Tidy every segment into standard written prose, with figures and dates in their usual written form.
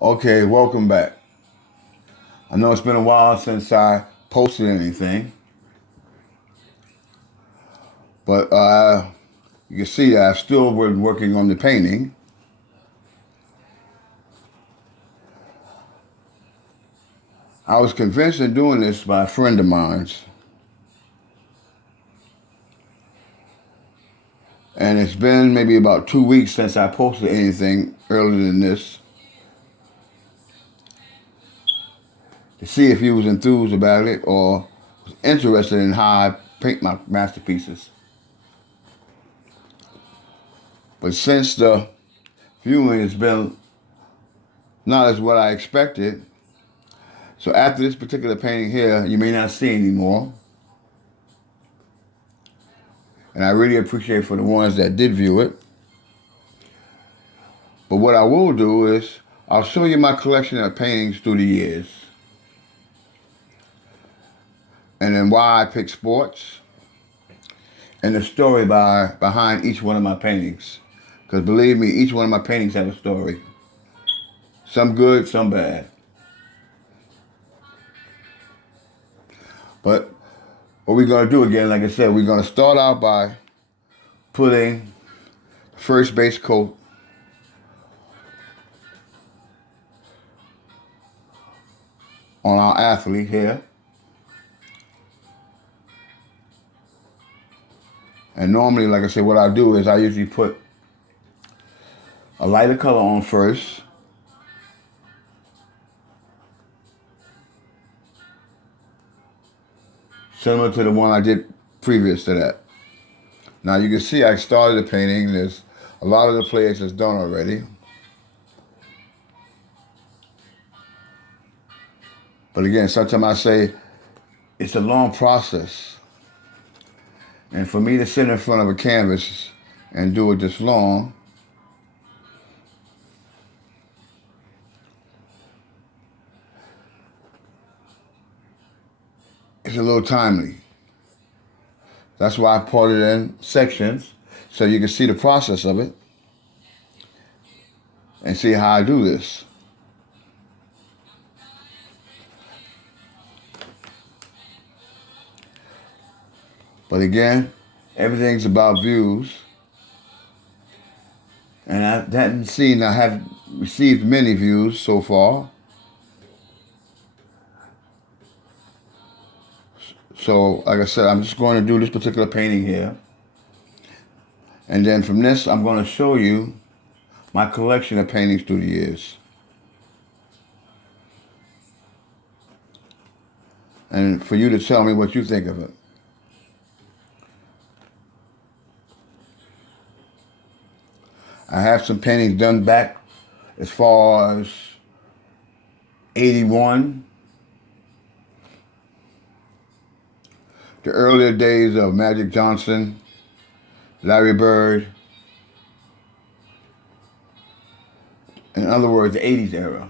Okay, welcome back. I know it's been a while since I posted anything, but you can see that I've still been working on the painting. I was convinced in doing this by a friend of mine, and it's been maybe about 2 weeks since I posted anything earlier than this to see if he was enthused about it or was interested in how I paint my masterpieces. But since the viewing has been not as what I expected, so after this particular painting here, you may not see anymore. And I really appreciate for the ones that did view it. But what I will do is I'll show you my collection of paintings through the years. And then why I pick sports. And the story behind each one of my paintings. Because believe me, each one of my paintings have a story. Some good, some bad. But what we're going to do again, like I said, we're going to start out by putting the first base coat on our athlete here. And normally, like I said, what I do is I usually put a lighter color on first. Similar to the one I did previous to that. Now you can see I started the painting. There's a lot of the players that's done already. But again, sometimes I say it's a long process. And for me to sit in front of a canvas and do it this long, it's a little timely. That's why I put it in sections so you can see the process of it and see how I do this. But again, everything's about views. And I have received many views so far. So, like I said, I'm just going to do this particular painting here. And then from this, I'm going to show you my collection of paintings through the years. And for you to tell me what you think of it. I have some paintings done back as far as 81. The earlier days of Magic Johnson, Larry Bird. In other words, the 80s era.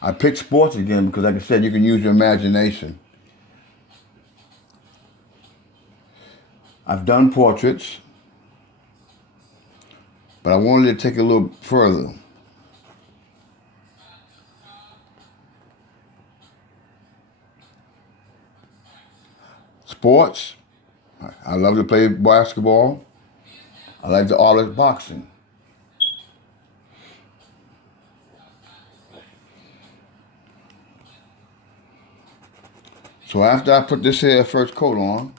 I picked sports again because, like I said, you can use your imagination. I've done portraits, but I wanted to take it a little further. Sports, I love to play basketball. I like the art of boxing. So after I put this here first coat on,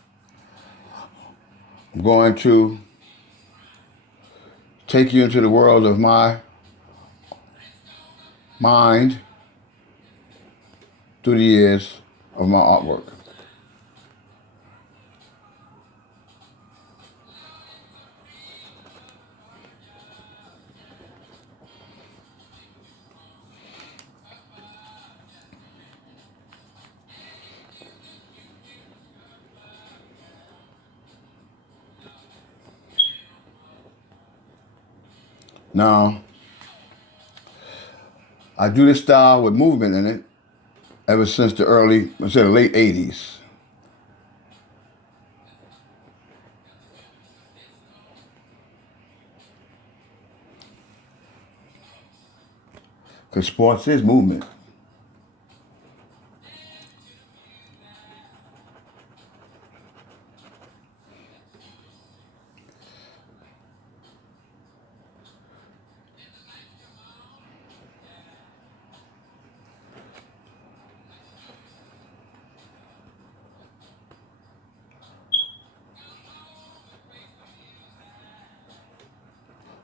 I'm going to take you into the world of my mind through the years of my artwork. Now, I do this style with movement in it ever since the late 80s. Because sports is movement.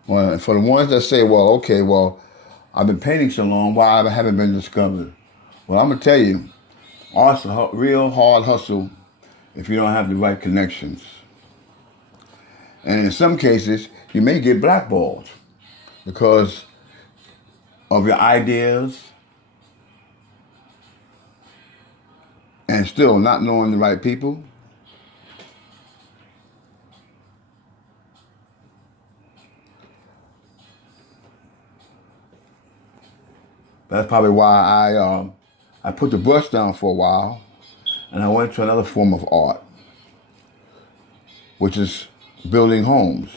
Well, and for the ones that say, well, okay, well, I've been painting so long, why I haven't been discovered? Well, I'm going to tell you, art's a real hard hustle if you don't have the right connections. And in some cases, you may get blackballed because of your ideas and still not knowing the right people. That's probably why I put the brush down for a while and I went to another form of art, which is building homes.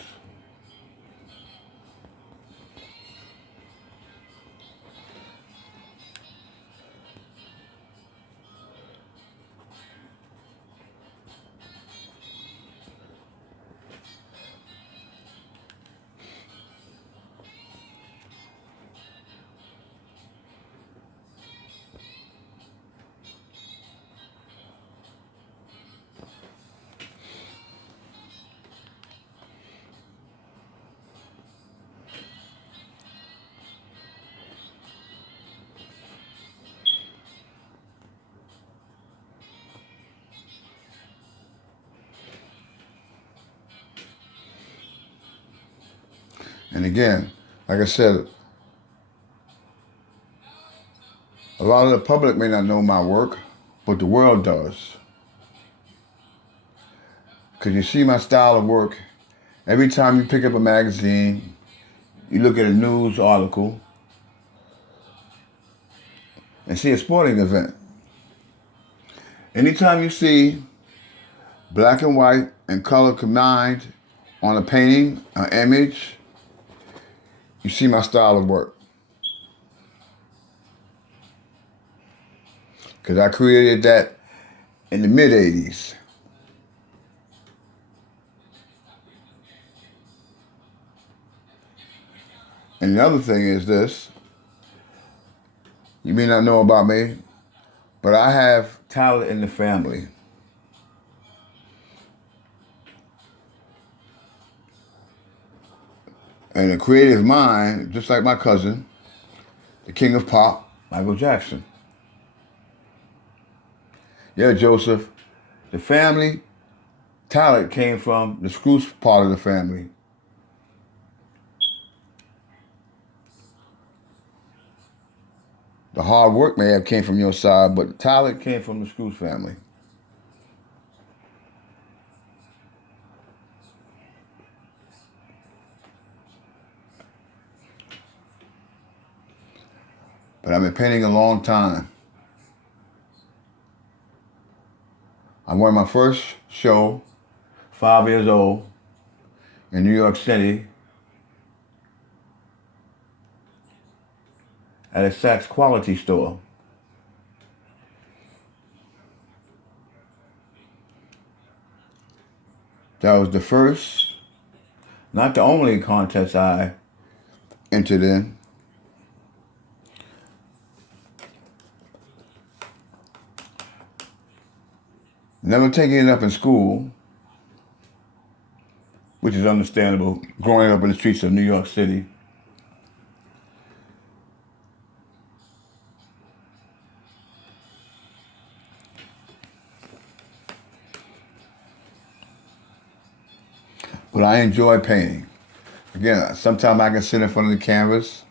And again, like I said, a lot of the public may not know my work, but the world does. Because you see my style of work, every time you pick up a magazine, you look at a news article, and see a sporting event. Anytime you see black and white and color combined on a painting, an image, you see my style of work. Because I created that in the mid-'80s. And the other thing is this, you may not know about me, but I have talent in the family. And a creative mind, just like my cousin, the king of pop, Michael Jackson. Yeah, Joseph, the family talent came from the Scrooge part of the family. The hard work may have came from your side, but the talent came from the Scrooge family. But I've been painting a long time. I went my first show, 5 years old, in New York City, at a Saks Quality store. That was the first, not the only contest I entered in. Never taking it up in school, which is understandable, growing up in the streets of New York City. But I enjoy painting. Again, sometimes I can sit in front of the canvas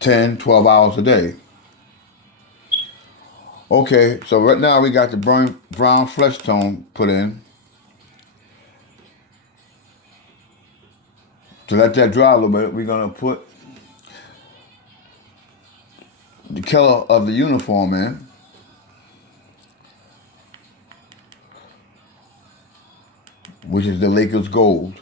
10, 12 hours a day. Okay, so right now we got the brown flesh tone put in. To let that dry a little bit, we're gonna put the color of the uniform in. Which is the Lakers gold.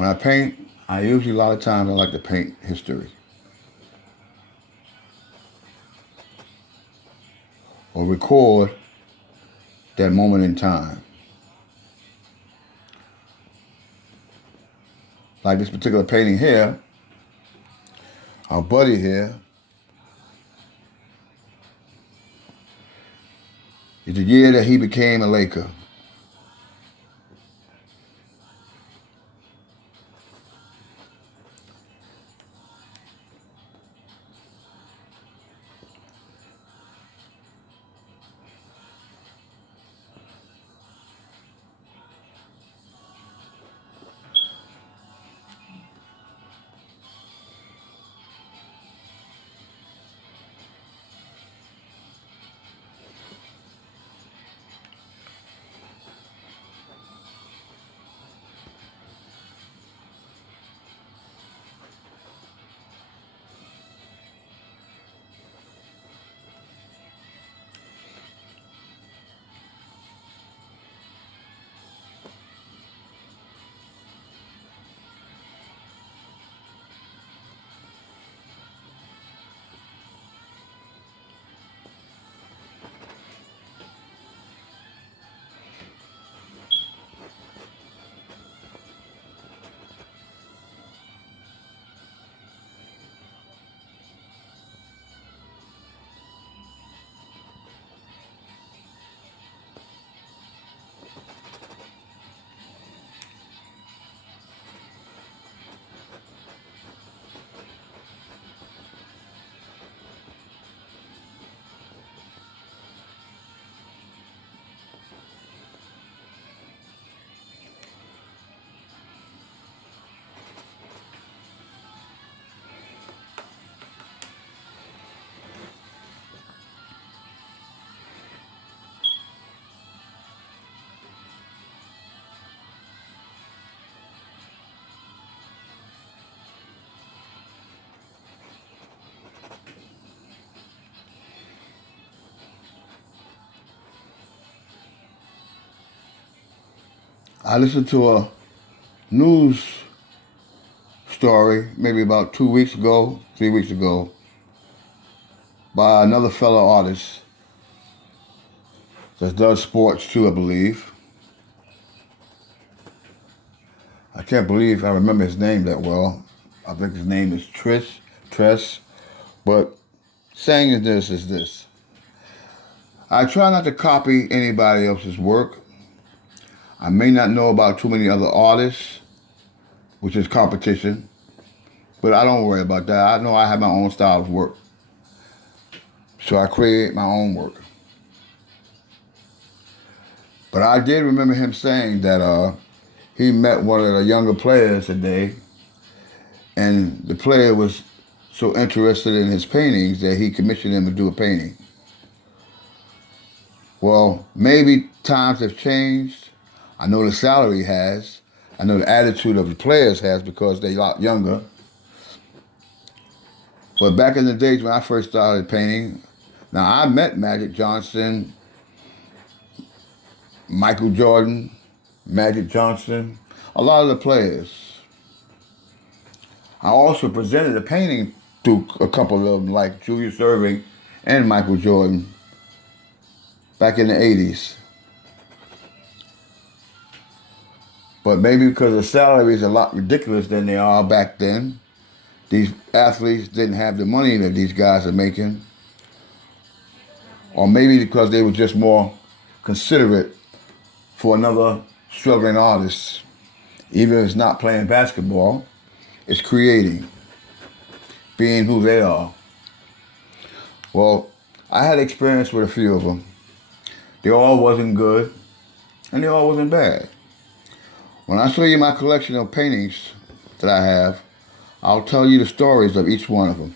When I paint, I usually, a lot of times, I like to paint history. Or record that moment in time. Like this particular painting here, our buddy here, is the year that he became a Laker. I listened to a news story maybe about 2 weeks ago, 3 weeks ago, by another fellow artist that does sports too, I believe. I can't believe I remember his name that well. I think his name is Tress. But saying this is this. I try not to copy anybody else's work. I may not know about too many other artists, which is competition, but I don't worry about that. I know I have my own style of work. So I create my own work. But I did remember him saying that he met one of the younger players today, and the player was so interested in his paintings that he commissioned him to do a painting. Well, maybe times have changed. I know the salary has. I know the attitude of the players has because they're a lot younger. But back in the days when I first started painting, now I met Magic Johnson, Michael Jordan, Magic Johnson, a lot of the players. I also presented a painting to a couple of them, like Julius Erving and Michael Jordan, back in the 80s. But maybe because the salaries are a lot ridiculous than they are back then, these athletes didn't have the money that these guys are making. Or maybe because they were just more considerate for another struggling artist. Even if it's not playing basketball, it's creating, being who they are. Well, I had experience with a few of them. They all wasn't good, and they all wasn't bad. When I show you my collection of paintings that I have, I'll tell you the stories of each one of them.